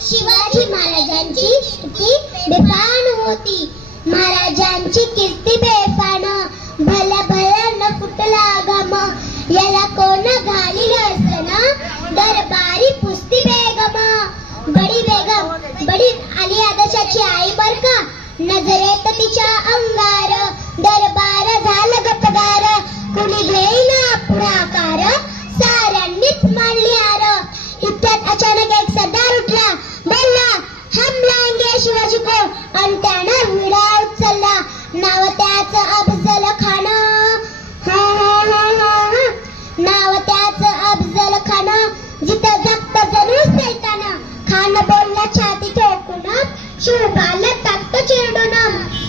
शिवाजी महाराजांची कीर्ती बेफान होती. महाराजांची कीर्ती बेफान, भल्या भल्या न फुटला गम. याला कोण घालील असना, दरबारी पुसती बेगम. बडी बेगम, बडी आली आदर्शाची आई बर का. नजरेत तिच्या अंगार, दरबार झालं गपगार. कुणी घेईना पुढाकार, साऱ्यांनीच मानली हार. इतक्यात अचानक एक सरदार उठला, बोलला, हम लाएंगे शिवाजी को. आणि त्यानं विडा उचलला, नाव त्याचं अफजल खान. नाव त्याचं अफजल खान, जिथं जगत जणू सैतान. खान बोलला छाती ठोकून, शिवबाला टाकतो चिरडून.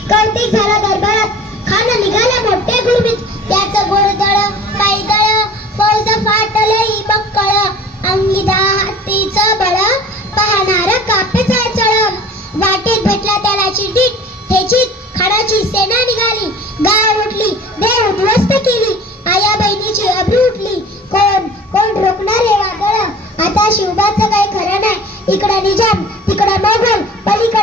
कौतिक झाला दरबारात, खान निघाला मोठ्या गुरमीत. त्याचं गोरदळ पायदळ, फौज फाटलही बक्कळ. अंगी हातीचं बळ, पाहणार कापे चळचळ. वाटेत भेटला त्याला चिडीत ठेचीत, खानाची सेना निघाली. गाव उठली, देव उद्ध्वस्त केली. आया बहिणीची अब्रू उठली. कोण कोण रोखणार हे वादळ. आता शिवबाचं काही खरं नाही. इकडं निजाम, तिकडं मोगल, पलीकडे